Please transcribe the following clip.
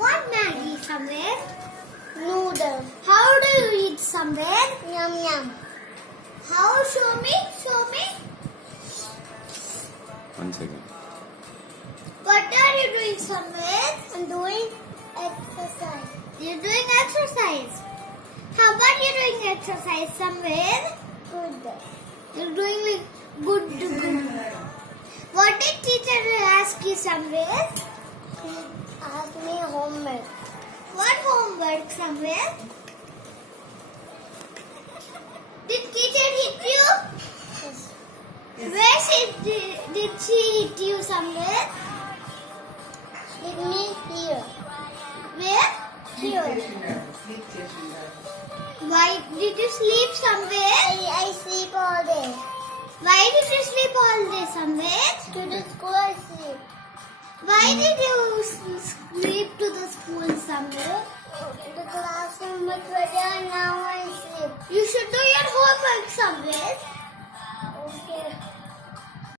What Maggie, somewhere? Noodles. How do you eat somewhere? Yum yum. How? Show me. Show me. 1 second. What are you doing somewhere? I'm doing exercise. You're doing exercise. How about you doing exercise somewhere? Good. You're doing like good. What did teacher ask you somewhere? He asked me homework. What homework somewhere? Did teacher hit you? Yes. Where did she hit you somewhere? Hit me here. Where? Here. Why did you sleep somewhere? I sleep all day. Why did you sleep all day somewhere? To the school I sleep. Why did you sleep to the school somewhere? The classroom was better and now I sleep. You should do your homework somewhere.